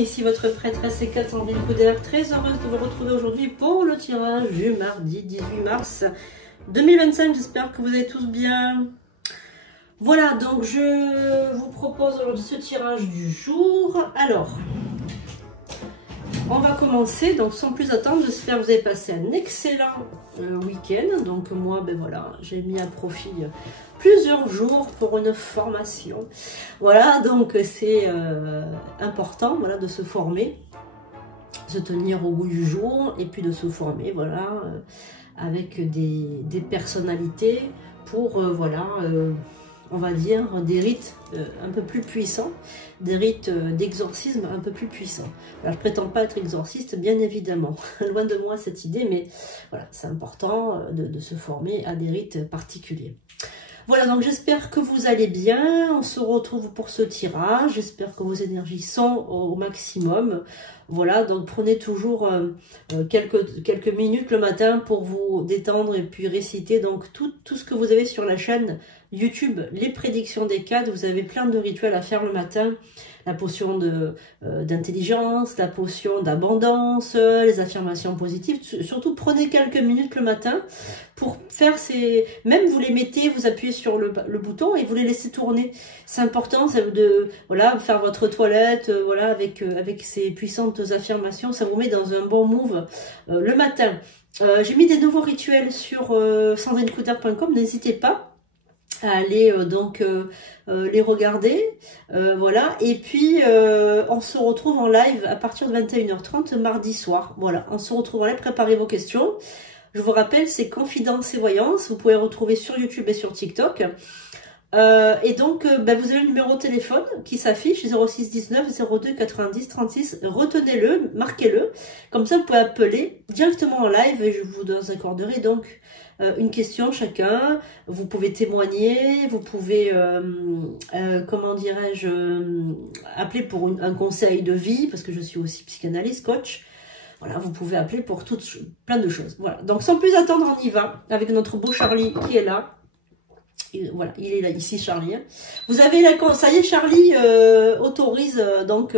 ici votre prêtresse et 400 000 coups d'air. Très heureuse de vous retrouver aujourd'hui pour le tirage du mardi 18 mars 2025. J'espère que vous allez tous bien. Voilà, donc je vous propose aujourd'hui ce tirage du jour. Alors, on va commencer, donc sans plus attendre, j'espère que vous avez passé un excellent week-end. Donc moi, ben voilà, j'ai mis à profit plusieurs jours pour une formation. Voilà, donc c'est important, voilà, de se former, se tenir au goût du jour et puis de se former, voilà, avec des personnalités pour, voilà, on va dire, des rites un peu plus puissants, des rites d'exorcisme un peu plus puissants. Alors, je ne prétends pas être exorciste, bien évidemment, loin de moi cette idée, mais voilà, c'est important de se former à des rites particuliers. Voilà, donc j'espère que vous allez bien, on se retrouve pour ce tirage, j'espère que vos énergies sont au maximum. Voilà, donc prenez toujours quelques minutes le matin pour vous détendre et puis réciter donc tout ce que vous avez sur la chaîne YouTube, les prédictions des cartes. Vous avez plein de rituels à faire le matin, la potion d'intelligence, la potion d'abondance, les affirmations positives. Surtout prenez quelques minutes le matin pour faire ces... Même vous les mettez, vous appuyez sur le bouton et vous les laissez tourner. C'est important de voilà, faire votre toilette voilà, avec ces puissantes affirmations. Ça vous met dans un bon move le matin. J'ai mis des nouveaux rituels sur sandrinecouder.com, n'hésitez pas à aller les regarder, voilà, et puis on se retrouve en live à partir de 21h30 mardi soir, voilà, on se retrouve en live, préparez vos questions. Je vous rappelle, c'est Confidence et Voyance, vous pouvez retrouver sur YouTube et sur TikTok. Et donc, vous avez le numéro de téléphone qui s'affiche, 06 19 02 90 36, retenez-le, marquez-le, comme ça vous pouvez appeler directement en live et je vous accorderai donc une question chacun. Vous pouvez témoigner, vous pouvez, comment dirais-je, appeler pour un conseil de vie, parce que je suis aussi psychanalyste, coach. Voilà, vous pouvez appeler pour plein de choses. Voilà, donc sans plus attendre, on y va avec notre beau Charlie qui est là. Voilà, il est là, ici Charlie. Vous avez ça y est, Charlie autorise donc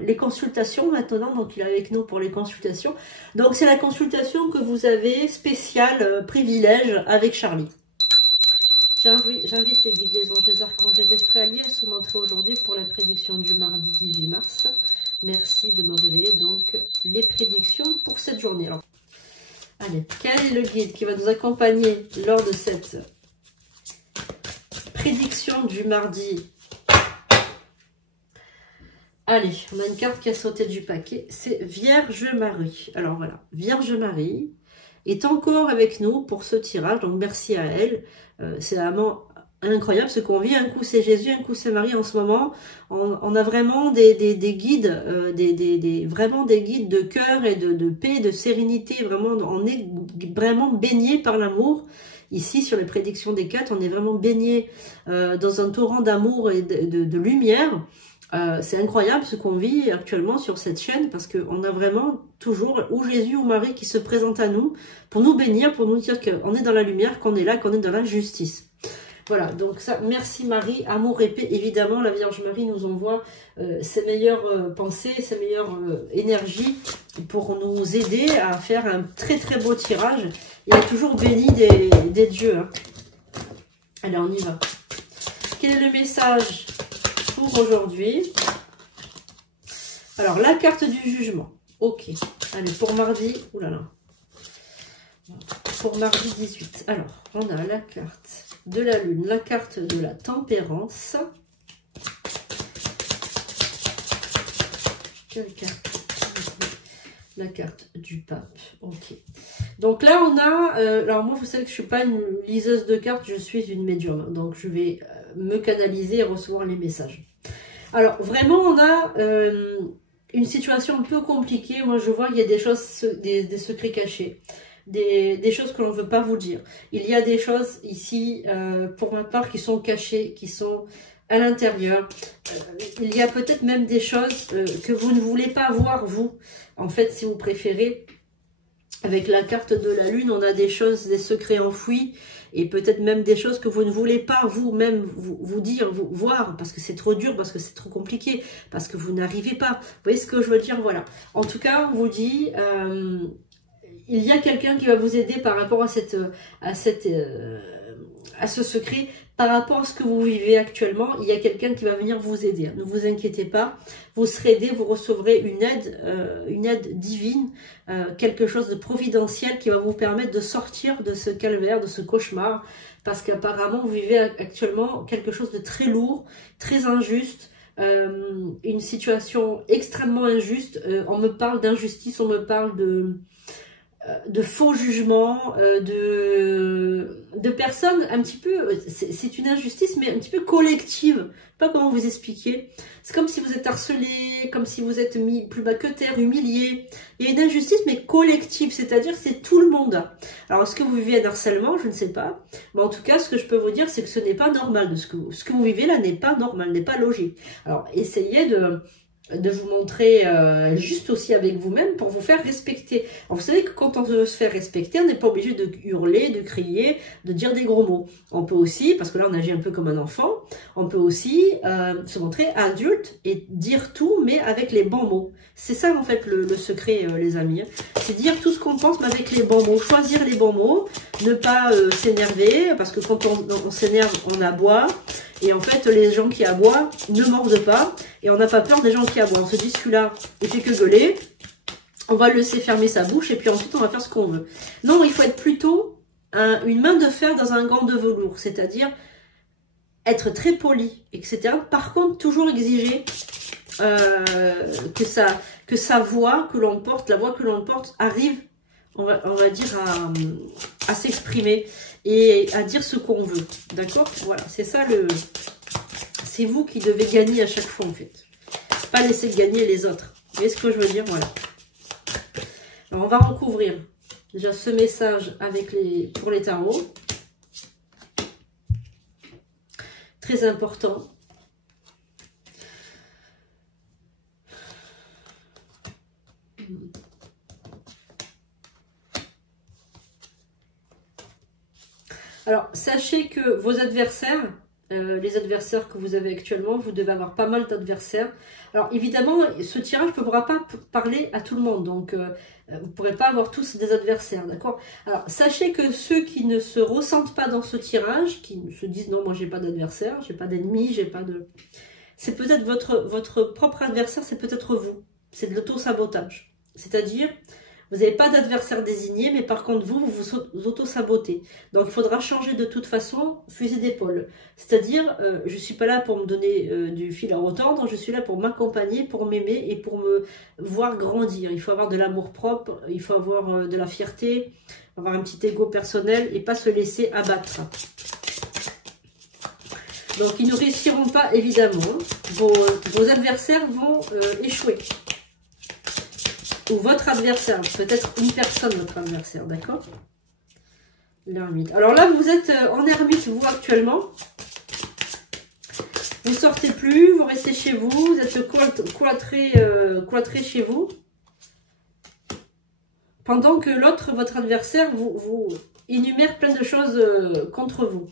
les consultations maintenant, donc il est avec nous pour les consultations. Donc c'est la consultation que vous avez spéciale privilège avec Charlie. J'invite les guides, les anges, les archanges, les esprits alliés à se montrer aujourd'hui pour la prédiction du mardi 18 mars. Merci de me révéler donc les prédictions pour cette journée. Alors, allez, quel est le guide qui va nous accompagner lors de cette prédiction du mardi? Allez, on a une carte qui a sauté du paquet, c'est Vierge Marie. Alors voilà, Vierge Marie est encore avec nous pour ce tirage, donc merci à elle. C'est vraiment incroyable ce qu'on vit, un coup c'est Jésus, un coup c'est Marie en ce moment. On a vraiment des guides, vraiment des guides de cœur et de paix, de sérénité. Vraiment, on est vraiment baigné par l'amour. Ici, sur les prédictions des cartes, on est vraiment baigné dans un torrent d'amour et de lumière. C'est incroyable ce qu'on vit actuellement sur cette chaîne parce qu'on a vraiment toujours ou Jésus ou Marie qui se présentent à nous pour nous bénir, pour nous dire qu'on est dans la lumière, qu'on est là, qu'on est dans la justice. Voilà, donc ça, merci Marie, amour et paix. Évidemment, la Vierge Marie nous envoie ses meilleures pensées, ses meilleures énergies pour nous aider à faire un très très beau tirage. Et elle est toujours bénie des dieux. Hein. Allez, on y va. Quel est le message pour aujourd'hui? Alors, la carte du jugement. Ok. Allez, pour mardi. Oulala. Pour mardi 18. Alors, on a la carte de la lune, la carte de la tempérance. Quelle carte? La carte du pape. Ok. Donc là, on a... alors moi, vous savez que je ne suis pas une liseuse de cartes, je suis une médium. Donc je vais me canaliser et recevoir les messages. Alors, vraiment, on a une situation un peu compliquée. Moi, je vois qu'il y a des choses, des secrets cachés. Des choses que l'on ne veut pas vous dire. Il y a des choses ici, pour ma part, qui sont cachées, qui sont à l'intérieur. Il y a peut-être même des choses que vous ne voulez pas voir, vous. En fait, si vous préférez, avec la carte de la lune, on a des choses, des secrets enfouis, et peut-être même des choses que vous ne voulez pas vous-même vous dire, vous voir, parce que c'est trop dur, parce que c'est trop compliqué, parce que vous n'arrivez pas. Vous voyez ce que je veux dire? Voilà. En tout cas, on vous dit, il y a quelqu'un qui va vous aider par rapport à ce secret, par rapport à ce que vous vivez actuellement. Il y a quelqu'un qui va venir vous aider. Ne vous inquiétez pas, vous serez aidé, vous recevrez une aide divine, quelque chose de providentiel qui va vous permettre de sortir de ce calvaire, de ce cauchemar, parce qu'apparemment vous vivez actuellement quelque chose de très lourd, très injuste, une situation extrêmement injuste. On me parle d'injustice, on me parle de faux jugements, de personnes un petit peu, c'est une injustice, mais un petit peu collective. Pas comment vous expliquer. C'est comme si vous êtes harcelé, comme si vous êtes mis plus bas que terre, humilié. Il y a une injustice, mais collective, c'est-à-dire que c'est tout le monde. Alors, est-ce que vous vivez un harcèlement? Je ne sais pas. Mais en tout cas, ce que je peux vous dire, c'est que ce n'est pas normal. Ce que vous vivez là n'est pas normal, n'est pas logique. Alors, essayez de vous montrer juste aussi avec vous-même pour vous faire respecter. Alors, vous savez que quand on veut se faire respecter, on n'est pas obligé de hurler, de crier, de dire des gros mots. On peut aussi, parce que là on agit un peu comme un enfant, on peut aussi se montrer adulte et dire tout, mais avec les bons mots. C'est ça en fait le secret, les amis. C'est dire tout ce qu'on pense, mais avec les bons mots. Choisir les bons mots, ne pas s'énerver, parce que quand on s'énerve, on aboie. Et en fait, les gens qui aboient ne mordent pas. Et on n'a pas peur des gens qui aboient. On se dit, celui-là, il fait que gueuler. On va le laisser fermer sa bouche. Et puis ensuite, on va faire ce qu'on veut. Non, il faut être plutôt une main de fer dans un gant de velours. C'est-à-dire être très poli, etc. Par contre, toujours exiger que sa voix que l'on porte, la voix que l'on porte, arrive, on va dire, à s'exprimer. Et à dire ce qu'on veut, d'accord? Voilà, c'est ça c'est vous qui devez gagner à chaque fois en fait. Pas laisser gagner les autres. Vous voyez ce que je veux dire? Voilà. Alors on va recouvrir déjà ce message pour les tarots. Très important. Alors, sachez que vos adversaires, les adversaires que vous avez actuellement, vous devez avoir pas mal d'adversaires. Alors, évidemment, ce tirage ne pourra pas parler à tout le monde. Donc, vous ne pourrez pas avoir tous des adversaires, d'accord? Alors, sachez que ceux qui ne se ressentent pas dans ce tirage, qui se disent « Non, moi, j'ai pas d'adversaire, j'ai pas d'ennemi, j'ai pas de... » C'est peut-être votre propre adversaire, c'est peut-être vous. C'est de l'auto-sabotage. C'est-à-dire... Vous n'avez pas d'adversaire désigné, mais par contre, vous auto-sabotez. Donc, il faudra changer de toute façon, fusil d'épaule. C'est-à-dire, je ne suis pas là pour me donner du fil à retordre, je suis là pour m'accompagner, pour m'aimer et pour me voir grandir. Il faut avoir de l'amour propre, il faut avoir de la fierté, avoir un petit ego personnel et pas se laisser abattre. Donc, ils ne réussiront pas, évidemment. Vos adversaires vont échouer. Ou votre adversaire, peut-être une personne, votre adversaire, d'accord? L'ermite. Alors là, vous êtes en ermite, vous, actuellement. Vous sortez plus, vous restez chez vous, vous êtes cloîtré chez vous. Pendant que l'autre, votre adversaire, vous énumère plein de choses contre vous.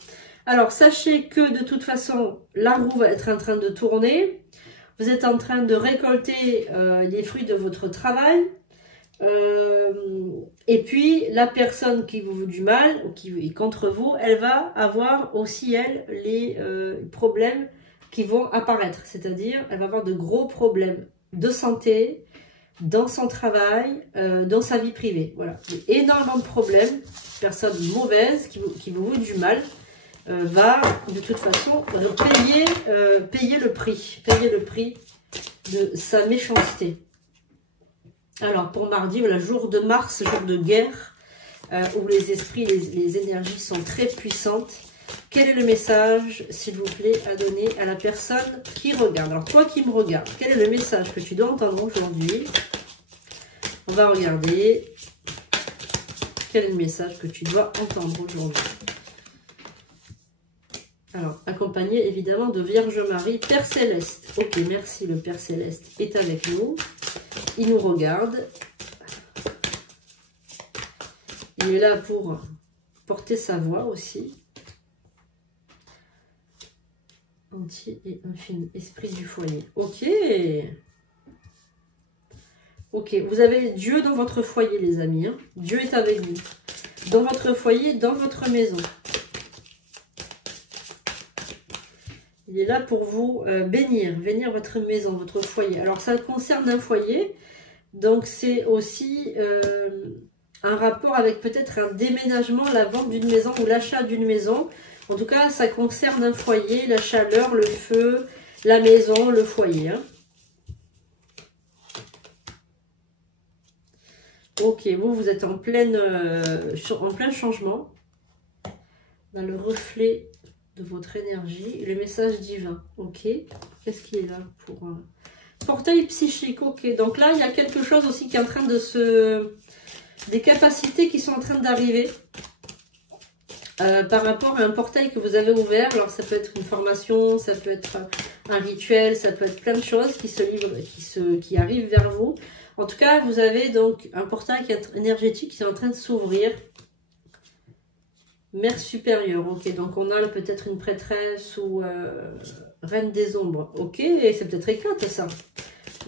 Alors, sachez que de toute façon, la roue va être en train de tourner. Vous êtes en train de récolter les fruits de votre travail. Et puis, la personne qui vous veut du mal, ou qui est contre vous, elle va avoir aussi, elle, les problèmes qui vont apparaître. C'est-à-dire, elle va avoir de gros problèmes de santé, dans son travail, dans sa vie privée. Voilà. Énormément de problèmes. Personne mauvaise qui vous veut du mal. Va de toute façon payer le prix de sa méchanceté. Alors pour mardi, voilà, jour de Mars, jour de guerre, où les esprits, les énergies sont très puissantes. Quel est le message, s'il vous plaît, à donner à la personne qui regarde? Alors toi qui me regardes, quel est le message que tu dois entendre aujourd'hui? On va regarder. Quel est le message que tu dois entendre aujourd'hui? Alors, accompagné évidemment de Vierge Marie, Père Céleste. Ok, merci, le Père Céleste est avec nous. Il nous regarde. Il est là pour porter sa voix aussi. Entier et infini, esprit du foyer. Ok. Ok, vous avez Dieu dans votre foyer, les amis. Hein. Dieu est avec vous. Dans votre foyer, dans votre maison. Il est là pour vous bénir votre maison, votre foyer. Alors, ça concerne un foyer. Donc, c'est aussi un rapport avec peut-être un déménagement, la vente d'une maison ou l'achat d'une maison. En tout cas, ça concerne un foyer, la chaleur, le feu, la maison, le foyer. Hein. Ok, vous êtes en plein changement, dans le reflet de votre énergie, le message divin. Ok, qu'est-ce qui est là pour portail psychique? Ok, donc là, il y a quelque chose aussi qui est en train de des capacités qui sont en train d'arriver. Par rapport à un portail que vous avez ouvert, alors ça peut être une formation, ça peut être un rituel, ça peut être plein de choses qui se livrent, qui arrivent vers vous. En tout cas, vous avez donc un portail qui est énergétique qui est en train de s'ouvrir. Mère supérieure, ok, donc on a peut-être une prêtresse ou reine des ombres, ok, et c'est peut-être Hécate ça,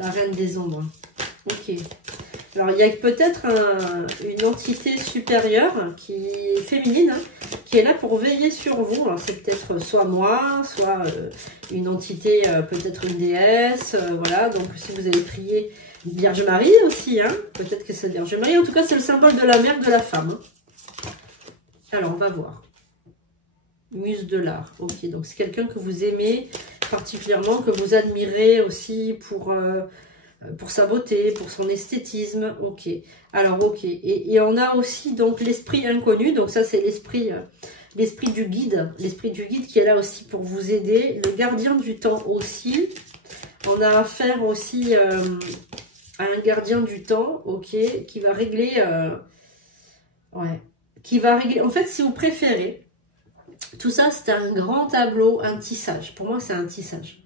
la reine des ombres, ok. Alors, il y a peut-être une entité supérieure qui est féminine, hein, qui est là pour veiller sur vous. Alors, c'est peut-être soit moi, soit une entité, peut-être une déesse. Voilà, donc si vous avez prié Vierge Marie aussi, hein, peut-être que c'est Vierge Marie. En tout cas, c'est le symbole de la mère, de la femme. Hein. Alors, on va voir. Muse de l'art. Ok, donc c'est quelqu'un que vous aimez particulièrement, que vous admirez aussi pour sa beauté, pour son esthétisme. Ok, alors ok, et on a aussi donc l'esprit inconnu, donc ça c'est l'esprit du guide qui est là aussi pour vous aider, le gardien du temps aussi. On a affaire aussi à un gardien du temps, ok, qui va régler, en fait si vous préférez, tout ça c'est un grand tableau, un tissage, pour moi c'est un tissage.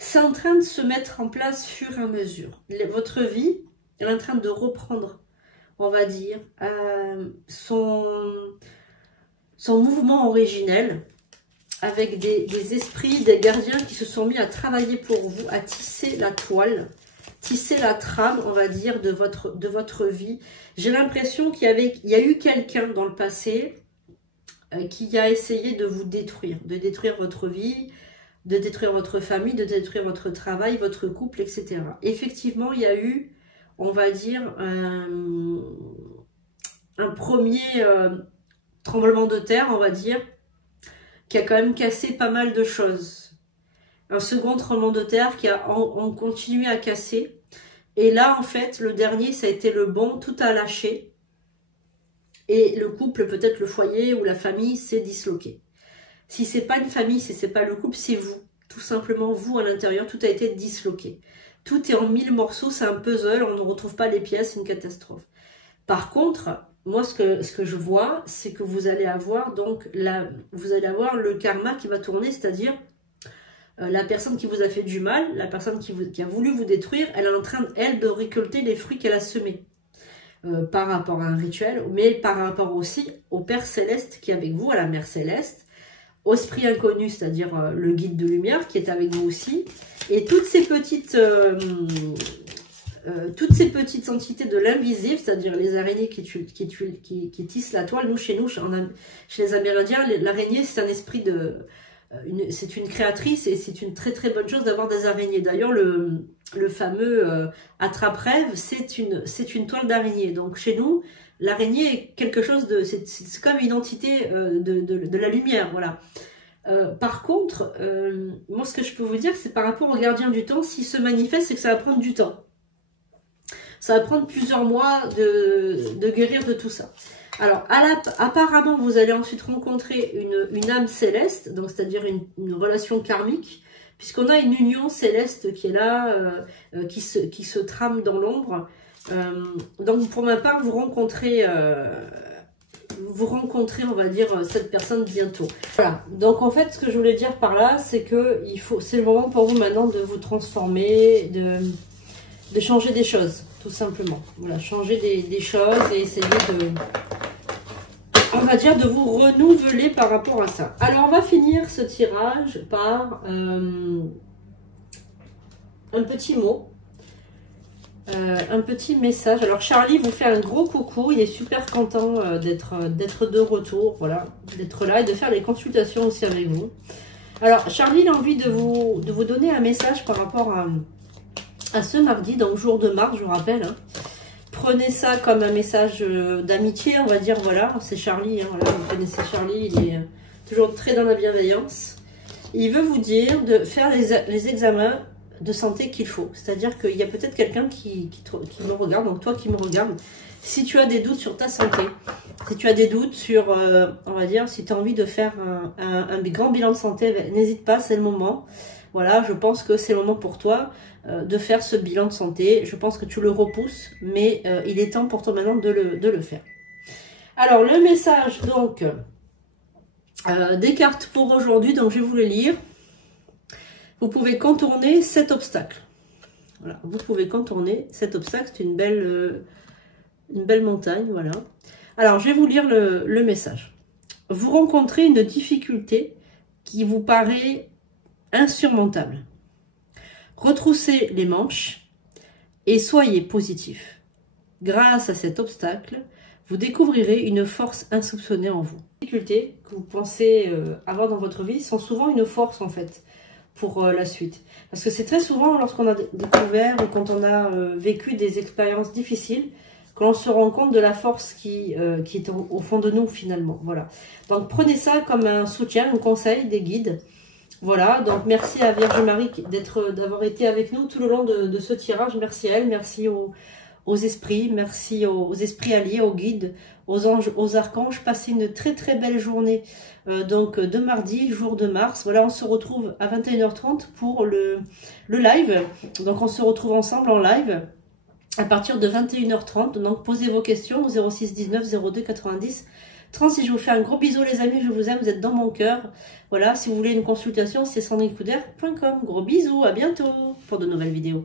C'est en train de se mettre en place au fur et à mesure. Votre vie est en train de reprendre, on va dire, son mouvement originel avec des esprits, des gardiens qui se sont mis à travailler pour vous, à tisser la toile, tisser la trame, on va dire, de votre vie. J'ai l'impression qu'il y a eu quelqu'un dans le passé qui a essayé de vous détruire, de détruire votre vie, de détruire votre famille, de détruire votre travail, votre couple, etc. Effectivement, il y a eu, on va dire, un premier tremblement de terre, on va dire, qui a quand même cassé pas mal de choses. Un second tremblement de terre qui a continué à casser. Et là, en fait, le dernier, ça a été le bon, tout a lâché. Et le couple, peut-être le foyer ou la famille, s'est disloqué. Si c'est pas une famille, si c'est pas le couple, c'est vous. Tout simplement, vous à l'intérieur, tout a été disloqué. Tout est en 1000 morceaux, c'est un puzzle, on ne retrouve pas les pièces, c'est une catastrophe. Par contre, moi, ce que je vois, c'est que vous allez avoir donc le karma qui va tourner, c'est-à-dire la personne qui vous a fait du mal, la personne qui a voulu vous détruire, elle est en train, elle, de récolter les fruits qu'elle a semés. Par rapport à un rituel, mais par rapport aussi au Père Céleste qui est avec vous, à la Mère Céleste, au esprit inconnu, c'est-à-dire le guide de lumière qui est avec vous aussi, et toutes ces petites entités de l'invisible, c'est-à-dire les araignées qui tissent la toile. Nous, chez les Amérindiens, l'araignée, c'est un esprit c'est une créatrice et c'est une très très bonne chose d'avoir des araignées. D'ailleurs, le fameux attrape-rêve, c'est une toile d'araignée. Donc chez nous, l'araignée est quelque chose de... C'est comme une entité de la lumière, voilà. Par contre, moi ce que je peux vous dire, c'est par rapport au gardien du temps, s'il se manifeste, c'est que ça va prendre du temps. Ça va prendre plusieurs mois de guérir de tout ça. Alors, apparemment, vous allez ensuite rencontrer une âme céleste, donc c'est-à-dire une relation karmique, puisqu'on a une union céleste qui est là, qui se trame dans l'ombre. Donc, pour ma part, vous rencontrez, on va dire, cette personne bientôt. Voilà. Donc, en fait, ce que je voulais dire par là, c'est que c'est le moment pour vous maintenant de vous transformer, de changer des choses, tout simplement. Voilà, changer des choses et essayer on va dire, de vous renouveler par rapport à ça. Alors, on va finir ce tirage par un petit mot. Un petit message. Alors Charlie vous fait un gros coucou, il est super content d'être de retour, voilà, d'être là et de faire les consultations aussi avec vous. Alors Charlie, il a envie de vous donner un message par rapport à ce mardi, donc jour de mars, je vous rappelle. Hein. Prenez ça comme un message d'amitié, on va dire, voilà, c'est Charlie, hein, voilà, vous connaissez Charlie, il est toujours très dans la bienveillance. Il veut vous dire de faire les examens de santé qu'il faut. C'est-à-dire qu'il y a peut-être quelqu'un qui me regarde, donc toi qui me regardes, si tu as des doutes sur ta santé, si tu as des doutes sur, on va dire, si tu as envie de faire un grand bilan de santé, n'hésite pas, c'est le moment. Voilà, je pense que c'est le moment pour toi de faire ce bilan de santé. Je pense que tu le repousses, mais il est temps pour toi maintenant de le faire. Alors, le message, donc, des cartes pour aujourd'hui, donc je vais vous le lire. Vous pouvez contourner cet obstacle. Voilà, vous pouvez contourner cet obstacle. C'est une belle montagne, voilà. Alors, je vais vous lire le message. Vous rencontrez une difficulté qui vous paraît insurmontable. Retroussez les manches et soyez positif. Grâce à cet obstacle, vous découvrirez une force insoupçonnée en vous. Les difficultés que vous pensez avoir dans votre vie sont souvent une force, en fait, pour la suite. Parce que c'est très souvent lorsqu'on a découvert ou quand on a vécu des expériences difficiles que l'on se rend compte de la force qui est au fond de nous finalement. Voilà. Donc prenez ça comme un soutien, un conseil, des guides. Voilà, donc merci à Vierge Marie d'avoir été avec nous tout le long de ce tirage. Merci à elle, merci aux esprits, merci aux esprits alliés, aux guides, aux anges, aux archanges. Passez une très très belle journée donc de mardi, jour de mars. Voilà, on se retrouve à 21h30 pour le live. Donc on se retrouve ensemble en live à partir de 21h30. Donc posez vos questions au 06 19 02 90 36. Je vous fais un gros bisou les amis, je vous aime, vous êtes dans mon cœur. Voilà, si vous voulez une consultation, c'est sandrinecoudert.com. Gros bisous, à bientôt pour de nouvelles vidéos.